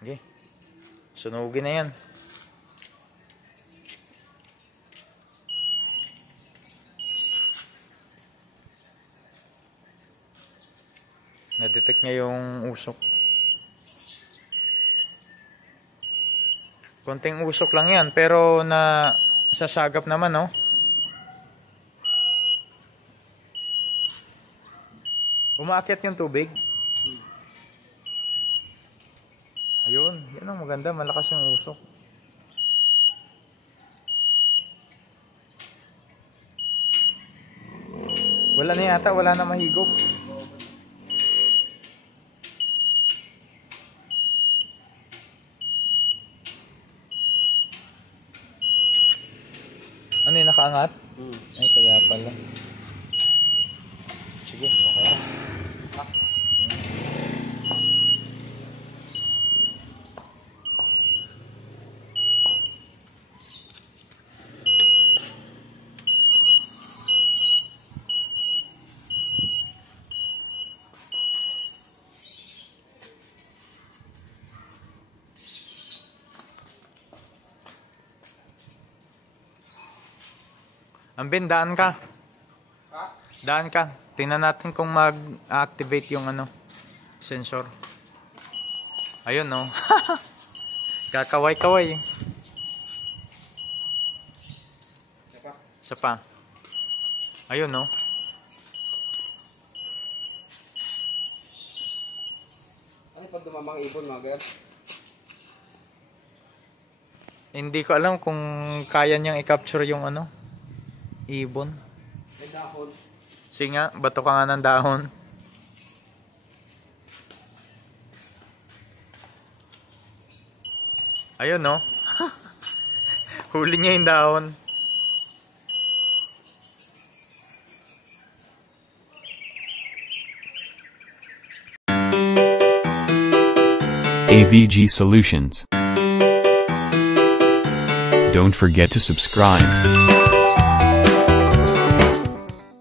Okay. Sunugin na yan. Na-detect niya yung usok. Konting usok lang yan, pero na sasagap naman, no? Umaakyat yung tubig. Ayun, yan ang maganda, malakas yung usok. Wala na yata, wala na mahigop. Ano yung nakaangat? Ay, kaya pala. Sige, okay na. Ambin, daan ka. Daan ka. Tingnan natin kung mag-activate yung ano, sensor. Ayun, no. Kakaway-kaway. Isa pa. Ayun, no. Ano pag dumamang ibon, mga ganyan? Hindi ko alam kung kaya niyang i-capture yung ano, ibon. May dahon. Sige nga, bato ka nga ng dahon. Ayun, no? Huli niya yung dahon. AVG Solutions. Don't forget to subscribe.